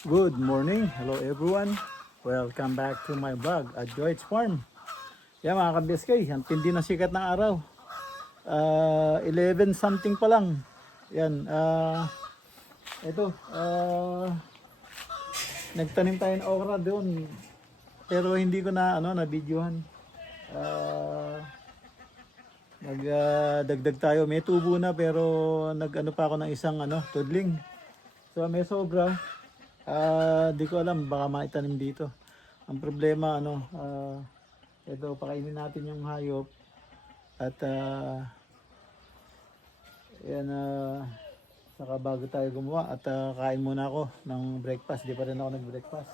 Good morning, hello everyone. Welcome back to my vlog at Joy's Farm. Yan mga kabiskay, ang tindi na sikat ng araw. 11 something pa lang. Yan, ito, nagtanim tayo ng okra doon. Pero hindi ko na na videohan. Nagdagdag tayo, may tubo na pero nag-ano pa ako ng isang tudling. So may sobra. Di ko alam baka maitanim dito. Ang problema ito pakainin natin yung hayop at yan saka bago tayo gumawa at kain muna ako ng breakfast. Di pa rin ako nag-breakfast.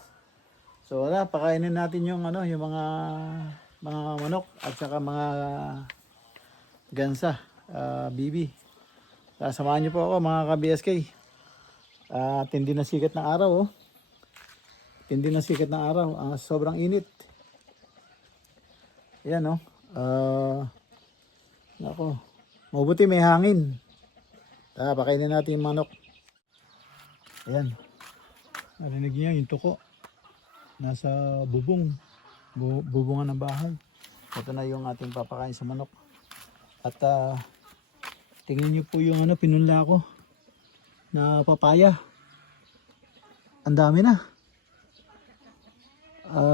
So wala, pakainin natin yung yung mga manok at saka mga gansa, bibi. Samahan niyo po ako mga ka-BSK. Tindi na sikat ng araw oh. Tindi na sikat ng araw. Sobrang init. Ayan oh. Nako. Mabuti may hangin. Pakainin natin yung manok. Ayan. Narinig niyo yung tuko. Nasa bubong. Bubungan ng bahay. Ito na yung ating papakain sa manok. At tingnan niyo po yung pinunla ko na papaya. Ang dami na.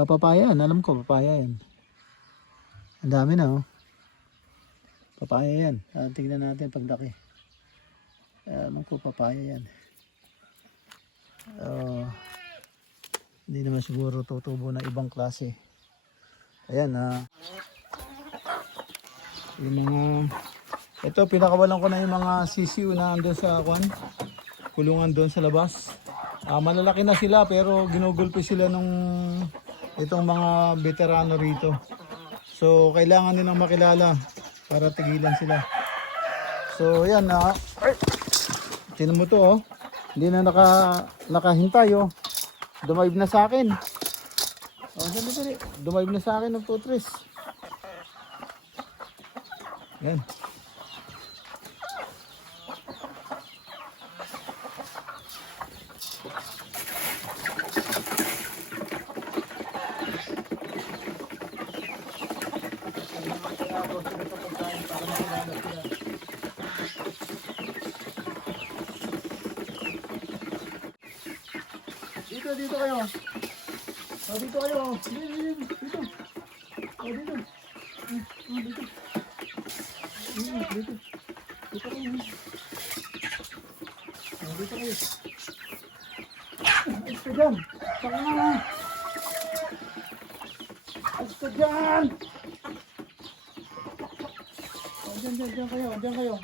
Papaya, alam ko papaya yan. Ang dami na oh. Papaya yan. Tingnan natin paglaki. Alam ko papaya yan. Hindi naman siguro tutubo na ibang klase. Ayan yung mga ito pinakawalan ko na yung mga sisiw na andun sa kulungan doon sa labas. Malalaki na sila pero ginugulpi sila nung itong mga veterano rito. So kailangan nilang makilala para tigilan sila. So yan tinan mo to oh. Hindi na nakahintay oh. Dumayb na sa akin. Dali. Dumayb na sa akin ng putris. Yan. Dito kayo. Dito kayo. Dito. Dito. Dito kayo. Dito kayo. Basta dyan. Basta dyan. Dyan kayo. Dyan kayo.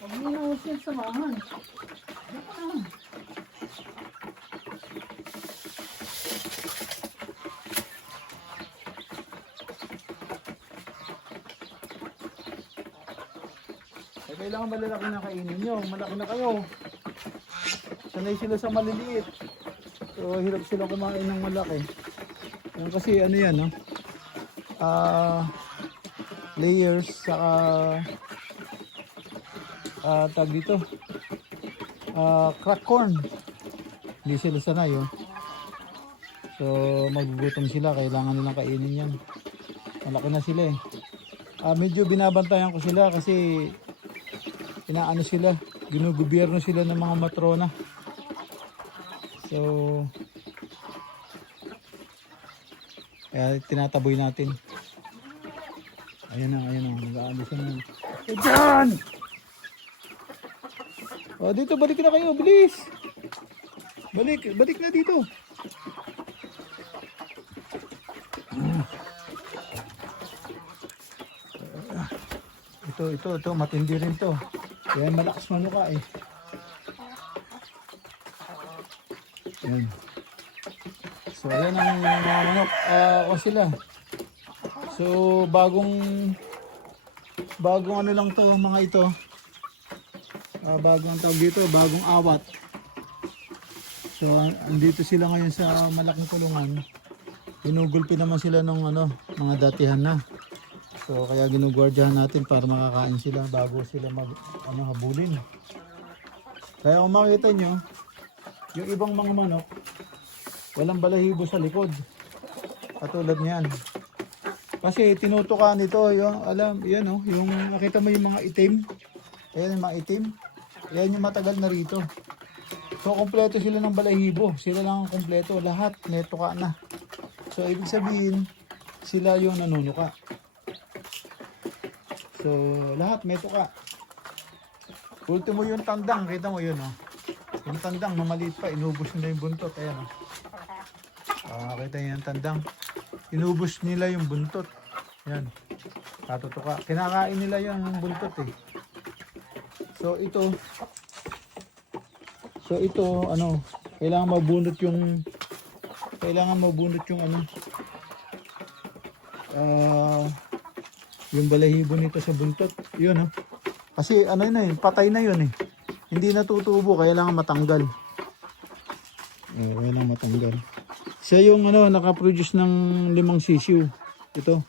Huwag mo na huwag yan samahan. Kailangan malalaki na kainin nyo. Malaki na kayo. Sanay sila sa maliliit. So hirap sila kumain ng malaki. Yan kasi yan layers saka tag dito crack corn. Hindi sila sanay oh. So magugutom sila. Kailangan nilang kainin yan. Malaki na sila eh. Medyo binabantayan ko sila kasi inaano sila, ginugobyerno sila ng mga matrona. So kaya tinataboy natin. Ayan na, mag-aalis na. Diyan! Dito, balik na kayo, bilis! Balik na dito. Ito, matindi rin to. Kaya malakas manuka eh. Yan. So ayan ang mga manok sila. So bagong lang to mga ito. Bagong tawag dito, bagong awat. So andito sila ngayon sa malaking kulungan. Pinugulpi naman sila ng mga datihan na. So kaya ginugwardyahan natin para makakain sila bago sila habulin. Kaya kung makita nyo, yung ibang mga manok, walang balahibo sa likod. Katulad niyan. Kasi tinutukan nito, yung, alam, yan oh, yung nakita mo yung mga itim. Ayan yung mga itim. Ayan yung matagal na rito. So, kompleto sila ng balahibo. Sila lang ang kompleto. Lahat, netuka na. So, ibig sabihin, sila yung nanunuka. So, lahat may tuka. Ultimo yung tandang, kita mo yun, oh. Yung tandang, mamaliit pa, inubos nila yung buntot. Ayan, oh. Kita nyo yung tandang. Inubos nila yung buntot. Ayan. Katutuka. Kinakain nila yung buntot, eh. So, ito, ano, kailangan mabunot yung ano, yung balahibo nito sa buntot. Yun, oh. Kasi ano na yun, patay na yun, eh. Hindi natutubo, kailangan matanggal. Kailangan matanggal. Siya yung ano, nakaproduce ng 5 sisiw. Ito.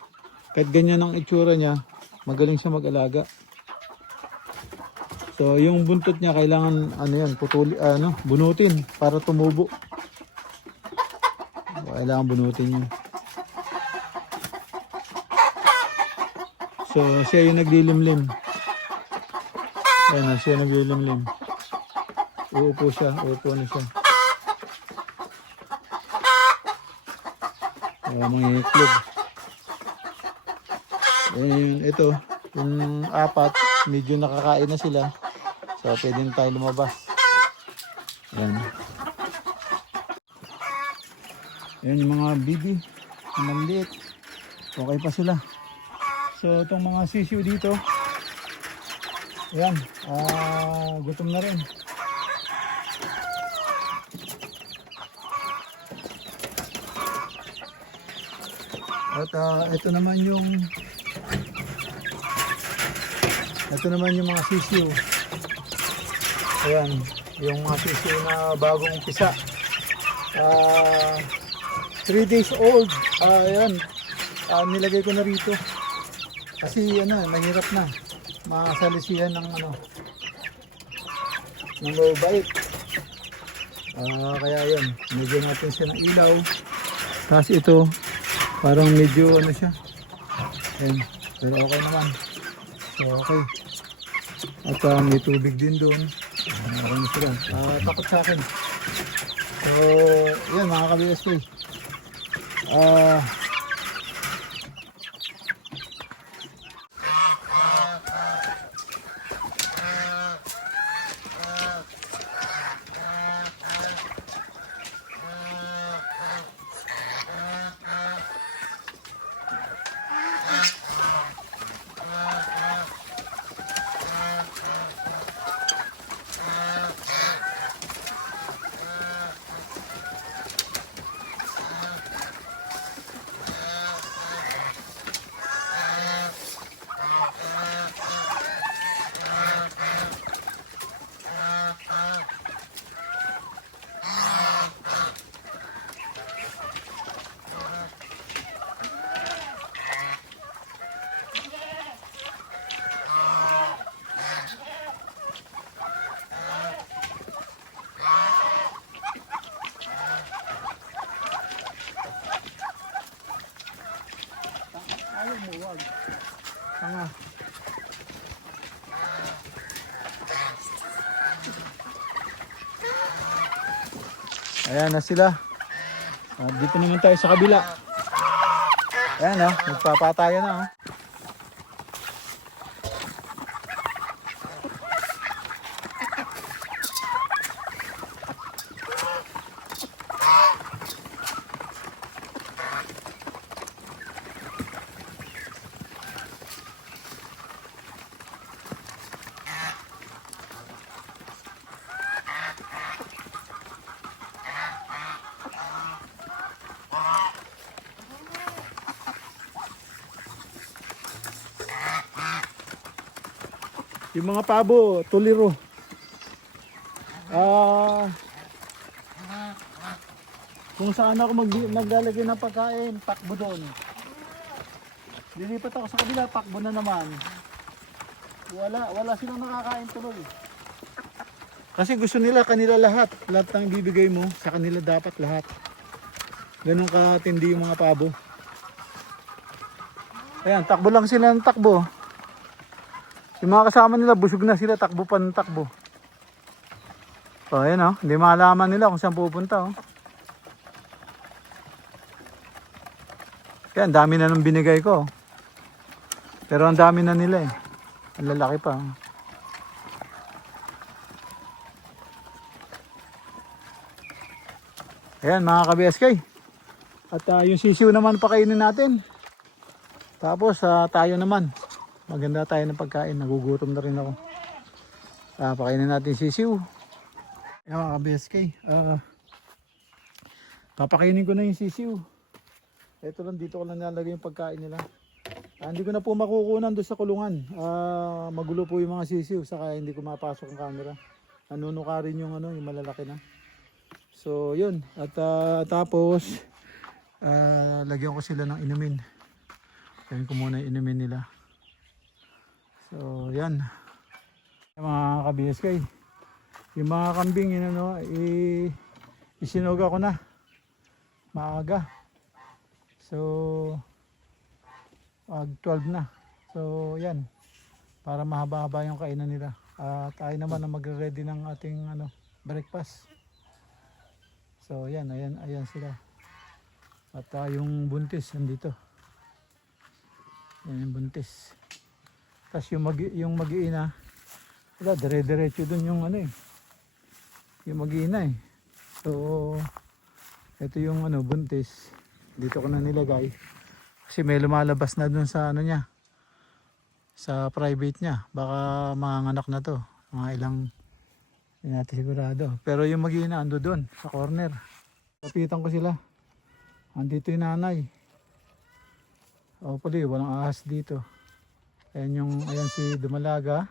Kahit ganyan ang itsura niya, magaling siya mag-alaga. So, yung buntot niya kailangan ano yan, bunutin para tumubo. Kailangan bunutin yun. So, siya yung naglilimlim. Ayan, siya naglilimlim. Uupo siya, uupo na siya. Mga iklog. Ito, yung 4, medyo nakakain na sila. So, pwede na tayo lumabas. Ayan. Ayan yung mga bibi. Maliit. Okay pa sila. So, itong mga sisiw dito. Ayan. Gutom na rin. At ito naman yung mga sisiw. Ayan, yung mga sisiw na bagong umpisa. 3 days old. Ayan, nilagay ko na rito. Kasi ano, mahirap na. Makasalisihan ng low bite. Kaya yun, medyo natin siya ng ilaw. Tapos ito, parang medyo ano siya. Ayan, pero okay naman. So okay. At may tubig din doon. Marami sila. Takot sa akin. So, yan mga ka-BSK. Wag. Tanga. Ayan na sila. Dito naman tayo sa kabila. Ayan, nagpapatayo na. Yung mga pabo, tuliro. Kung saan ako maglalagay ng pagkain, takbo doon. Lilipat ako sa kabila, takbo na naman. Wala silang nakakain tuloy. Kasi gusto nila kanila lahat. Lahat ng bibigay mo, sa kanila dapat lahat. Ganun katindi yung mga pabo. Ayan, takbo lang sila ng takbo. Yung mga kasama nila, busog na sila, takbo pa ng takbo. O, ayan o, hindi malaman nila kung saan pupunta o. Kaya, ang dami na nung binigay ko. Pero ang dami na nila eh. Ang lalaki pa. Ayan mga ka-BSK. At yung sisiw naman pakainin natin. Tapos tayo naman. Maganda tayo ng pagkain. Nagugutom na rin ako. Pakainin natin sisiw. Ayan mga ka-BSK. Papakainin ko na yung sisiw. Ito lang, dito ko lang nalagay yung pagkain nila. Hindi ko na po makukunan doon sa kulungan. Magulo po yung mga sisiw. Saka hindi ko mapasok ang camera. Nanunuka rin yung, yung malalaki na. So yun. At tapos lagyan ko sila ng inumin. Lagyan ko muna yung inumin nila. So yan. Mga ka-BSK. Yung mga kambing yun, isinuga ko na. Maaga. So 12 na. So yan. Para mahaba-haba yung kainan nila. Tayo naman na magre-ready ng ating breakfast. So yan, ayan sila. At yung buntis nandito. Yan yung buntis. Tapos yung mag-iina, wala, dire-diretso dun yung yung mag-iina eh. So ito yung buntis. Dito ko na nilagay. Kasi may lumalabas na dun sa niya. Sa private niya. Baka manganganak na to. Mga ilang, hindi natin sigurado. Pero yung mag-iina ando dun sa corner. Kapitan ko sila. Andito yung nanay. Hopefully walang ahas dito. Ayan si Dumalaga.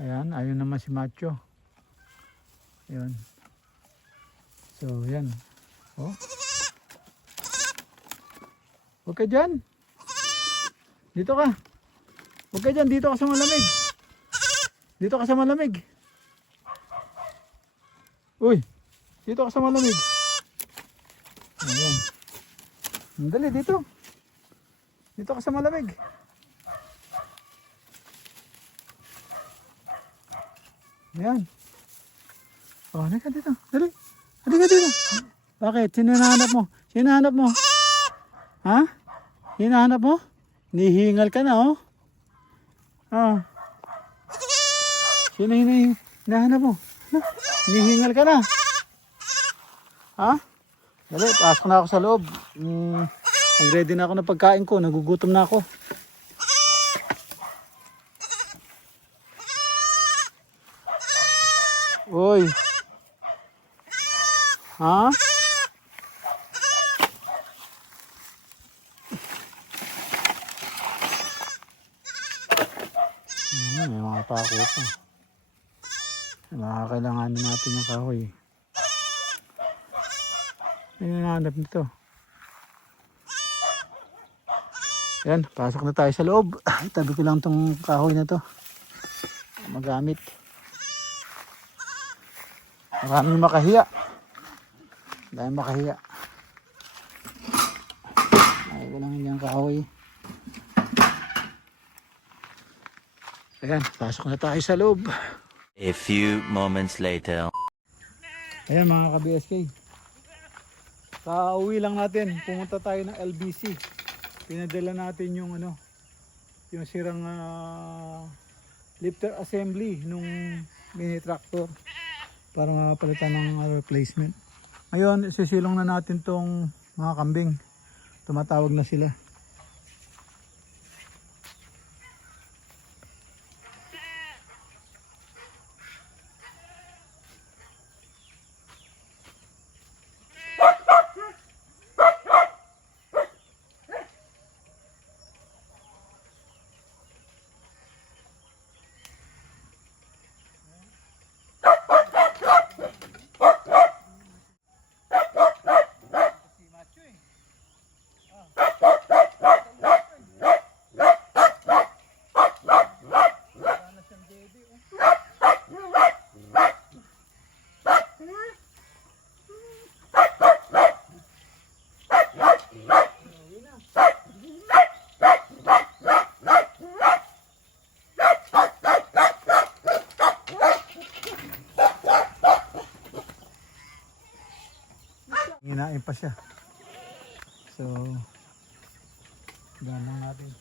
Ayan, ayun naman si Macho. Ayan. So yan. Oh. Huwag ka dyan. Dito ka. Huwag ka dyan. Dito ka sa malamig. Dito ka sa malamig. Uy. Dito ka sa malamig. Ayan. Dali dito. Dito ka sa malamig. Ayan. Oh, halika dito. Dali. Halika dito. Bakit? Sino hinahanap mo? Sino hinahanap mo? Ha? Hinahanap mo? Nihingal ka na oh. Sino hinahanap mo? Nihingal ka na. Ha? Dali, pasok na ako sa loob. Mag-ready na ako ng pagkain ko. Nagugutom na ako. Uy. Ha? May mga pako pa. Nakakailanganin natin yung kahoy. Ano hinahanap nito? Yan, pasok na tayo sa loob. Tabi ko lang tong kahoy na to. Magamit. Maraming makahiya. Dahil makahiya. Ay ko lang yung kahoy. Ayan, pasok na tayo sa loob. A few moments later. Ayan mga ka-BSK. Kauwi lang natin. Pumunta tayo ng LBC. Pinadala natin yung yung sirang lifter assembly nung mini tractor para mapalitan ng replacement. Ngayon, sisilong na natin tong mga kambing. Tumatawag na sila. pa siya. So, gaan lang natin.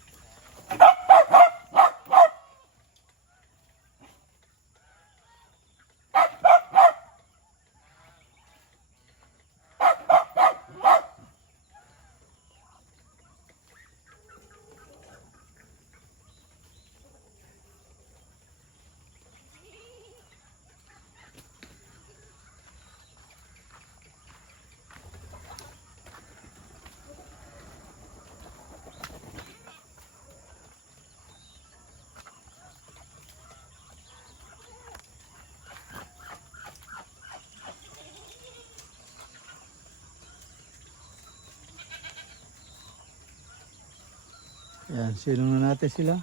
Ayan, silong na natin sila.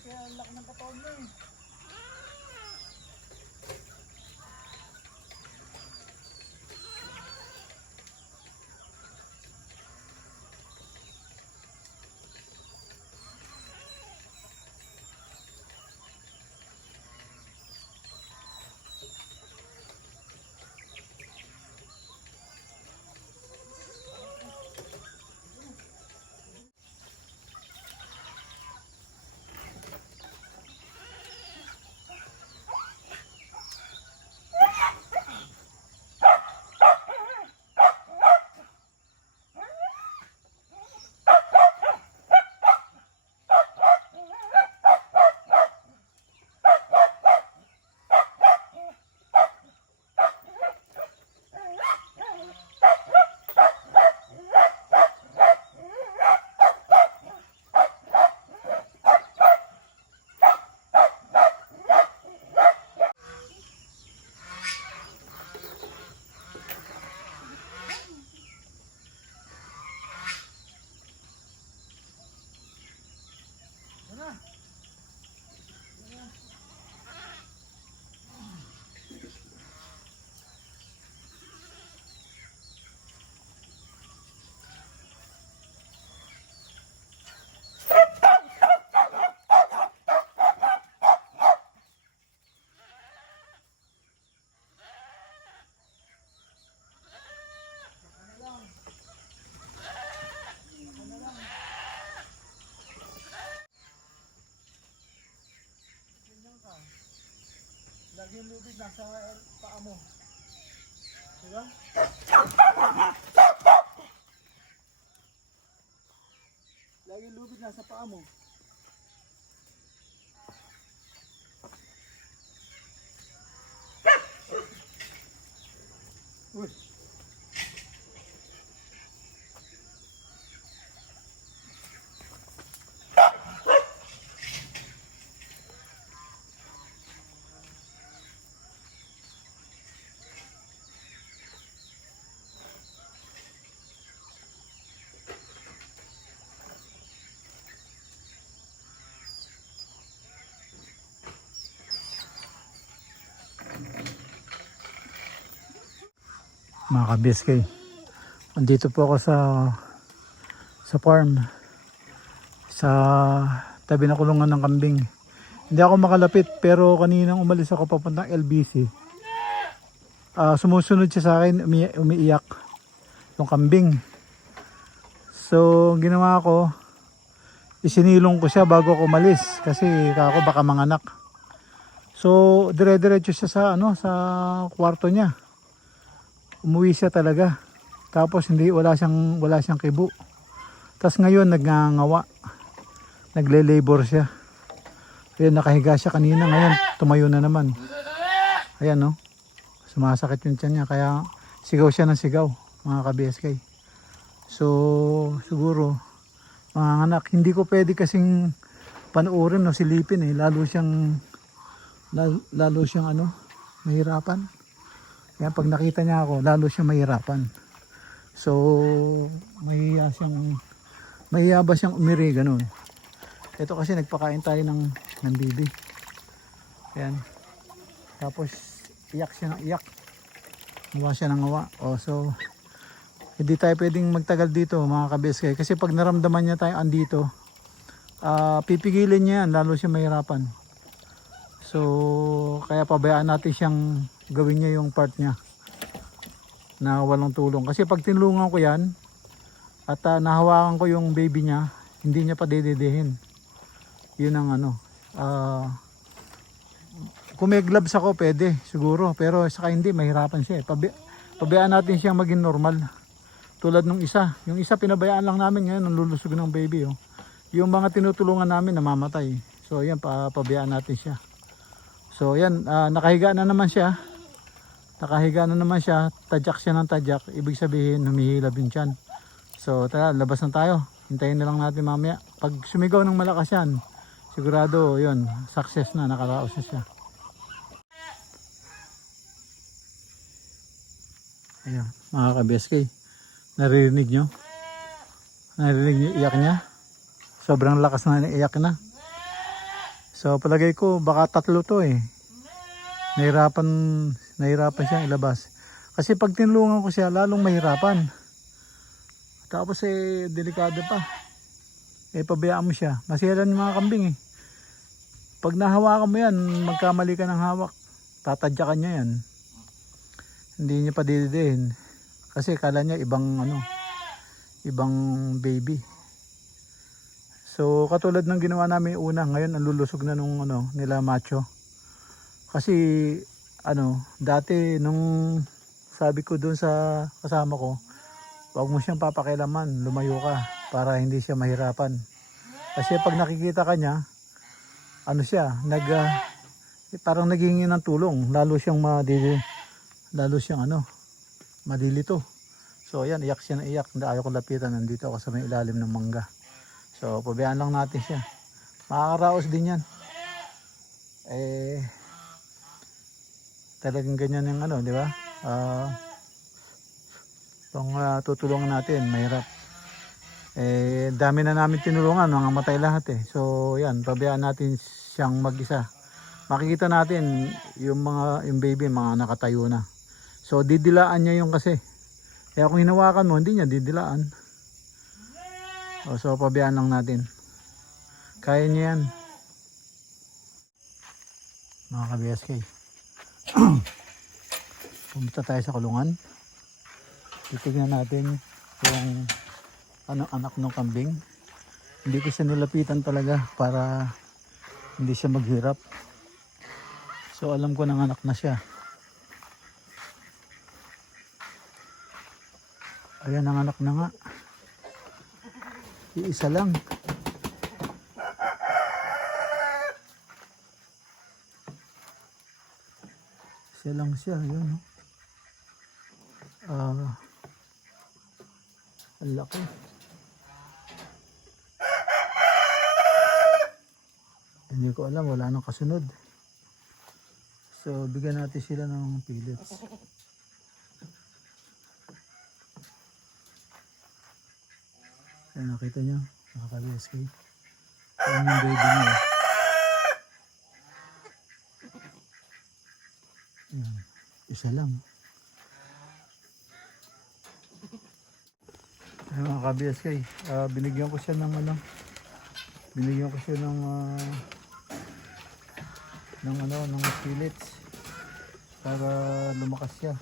Kaya ang laki ng katawan mo eh. Lagi yung lubid nasa paa mo. Diba? Lagi yung lubid nasa paa mo. Uy. Mga ka-BSK, andito po ako sa farm, sa tabi na kulungan ng kambing. Hindi ako makalapit pero kaninang umalis ako papuntang LBC, sumusunod siya sa akin, umiiyak yung kambing. So ginawa ko, isinilong ko siya bago ako umalis kasi ako baka manganak. So dire-diretso siya sa sa kwarto niya. Umuwi siya talaga. Tapos wala siyang kibo. Tapos ngayon nagngangawa. Nagle-labor siya. Ayun, nakahiga siya kanina, ngayon tumayo na naman. Ayan no. Sumasakit yung tiyan niya kaya sigaw siya ng sigaw, mga ka-BSK. So siguro mga anak, hindi ko pwede kasing panuorin o silipin eh. Lalo siyang mahirapan. Kaya pag nakita niya ako, lalo siya mahirapan. So, mahiya ba siyang umiri, ganun. Ito kasi nagpakain tayo ng baby. Ayan. Tapos, iyak siya ng iyak. Ngawa siya ng ngawa. Oh, so, hindi tayo pwedeng magtagal dito mga kabeskay. Kasi pag naramdaman niya tayo andito, pipigilin niya yan, lalo siya mahirapan. So, kaya pabayaan natin siyang gawin niya yung part niya na walang tulong. Kasi pag tinulungan ko yan at nahawakan ko yung baby niya, hindi niya pa dededehin. Yun ang ano. Kung may gloves ako, pwede siguro. Pero saka hindi, mahirapan siya. Pabayaan natin siyang maging normal. Tulad nung isa. Yung isa pinabayaan lang namin ngayon, lulusog ng baby. Oh. Yung mga tinutulungan namin namamatay. So yan, pabayaan natin siya. So yan, nakahiga na naman siya. Tadyak siya ng tadyak. Ibig sabihin, humihilab yung tiyan. So tara, labas na tayo. Hintayin na lang natin mamaya. Pag sumigaw ng malakas yan, sigurado yun, success na, nakaraos na siya. Ayan, mga ka-BSK. Naririnig nyo? Naririnig nyo iyak niya? Sobrang lakas na iyak na. So palagay ko baka 3 to eh. Nahirapan siya ilabas. Kasi pag tinulungan ko siya lalong mahirapan. Tapos delikado pa. Pabayaan mo siya. Masiyalan yung mga kambing eh. Pag nahawakan mo yan, magkamali ka ng hawak, tatadyakan niya yan. Hindi niya pa dididihin. Kasi kala niya ibang baby. So katulad ng ginawa namin una, ngayon ang lulusog na nung nila macho. Kasi dati nung sabi ko doon sa kasama ko, wag mo siyang papakialaman, lumayo ka para hindi siya mahirapan. Kasi pag nakikita ka niya, parang naghihingi ng tulong, lalo siyang madilito. So ayan, iyak siya na iyak, ayaw ko lapitan, nandito ako sa may ilalim ng mangga. So, pabayaan lang natin siya. Makakaraos din yan. Talagang ganyan yung di ba? Kung tutulungan natin, mahirap. Dami na namin tinulungan, mga matay lahat eh. So, yan, pabayaan natin siyang mag-isa. Makikita natin yung baby, mga nakatayo na. So, didilaan niya yung kasi. Kaya kung hinawakan mo, hindi niya didilaan. So pabayaan lang natin. Kaya niya yan. Mga ka-BSK. Pumunta tayo sa kulungan. Titignan natin yung anak ng kambing. Hindi ko siya nilapitan talaga para hindi siya maghirap. So alam ko ng anak na siya. Ayan ang anak na nga. Iisa lang. Isa lang siya, yun. Ang laki. Hindi ko alam, wala nang kasunod. So, bigyan natin sila ng pellets. Ayan, nakita nyo, nakaka-BSK. Ayan yung baby niya. Ayan, isa lang. Ayan mga ka-BSK, binigyan ko siya ng ng pellets para lumakas siya.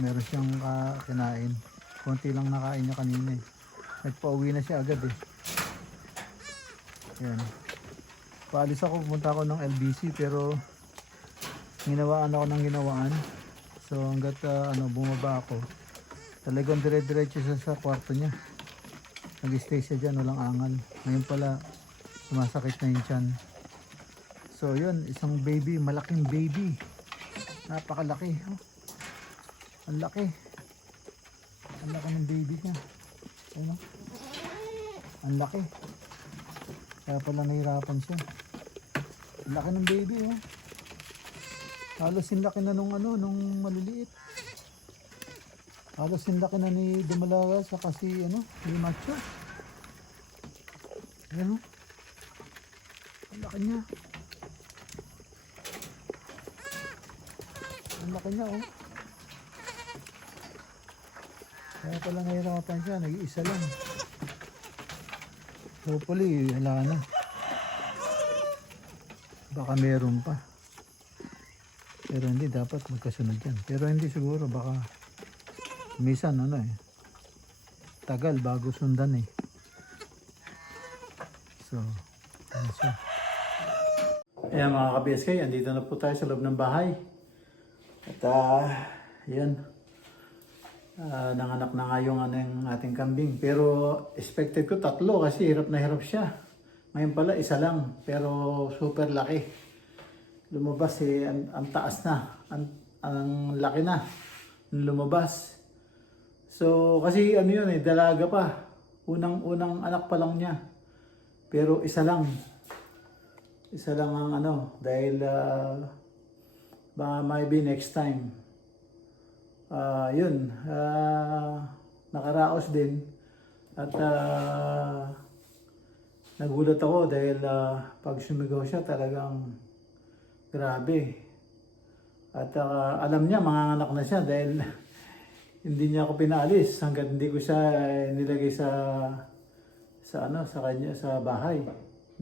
Meron siyang kinain. Konti lang nakain niya kanina eh. Nagpa-uwi na siya agad eh. Ayan. Paalis ako, pumunta ako ng LBC pero ginawaan ako ng ginawaan. So hanggat bumaba ako, talagang dire-diretso siya sa kwarto niya. Nag-stay siya dyan, walang angal. Ngayon pala sumasakit na yung tiyan. So yun, isang baby, malaking baby. Napakalaki. Oh. Ang laki. Ang laki ng baby niya. Ayun, ang laki. Kaya pala nahirapan siya. Ang laki ng baby, oh. Halos yung laki na nung maliliit. Halos yung laki na ni Dumalaga sa kasi ano, ni Macho. Ayan o. Ang laki niya. Ang laki niya oh. Kaya pala nahirapan siya, nag-iisa lang. Hopefully, wala na. Baka meron pa. Pero hindi, dapat magkasunod yan. Pero hindi siguro, baka minsan ano eh. Tagal bago sundan eh. So, ano siya. Ayan mga ka-BSK, andito na po tayo sa loob ng bahay. At yan. Nanganak na nga yung, yung ating kambing. Pero expected ko 3 kasi hirap na hirap siya. Ngayon pala 1 lang pero super laki. Lumabas eh, ang taas na. Ang laki na. Lumabas. So kasi ano yun eh, dalaga pa. Unang anak pa lang niya. Pero 1 lang. 1 lang ang ano dahil maybe next time. Yun, nakaraos din at nagulat ako dahil pag sumigaw siya talagang grabe at alam niya manganganak na siya dahil hindi niya ako pinaalis hanggang hindi ko siya nilagay sa kanya sa bahay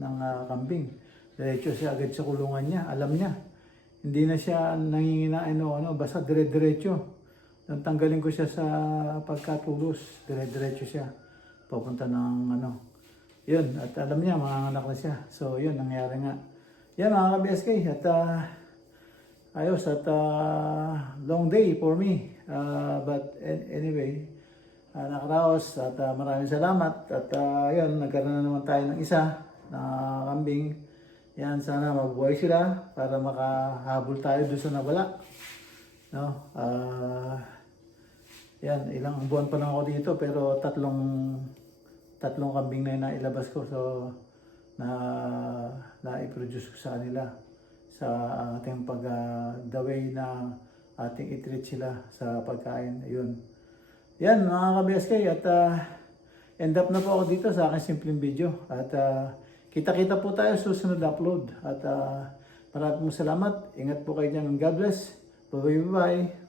ng kambing. Diretso siya agad sa kulungan niya, alam niya. Hindi na siya nanginginain basta dire-diretso. Nang tanggalin ko siya sa pagkatulos, dire-diretso siya. Papunta ng yun, at alam niya, manganganak na siya. So yun, nangyari nga. Yan mga ka-BSK, at ayos at long day for me. But anyway, nakaraos at maraming salamat. At yun, nagkaroon na naman tayo ng isa na kambing. Yan, sana mabuhay sila para makahabol tayo doon sa nawala. No? Yan, ilang buwan pa lang ako dito pero tatlong kambing na yung nailabas ko. So, na-i-produce ko sa kanila sa ating the way na ating i-treat sila sa pagkain. Ayun. Yan mga ka-BSK at end up na po ako dito sa aking simpleng video. At kita-kita po tayo sa susunod upload. At maraming salamat. Ingat po kayo dyan. God bless. Bye-bye.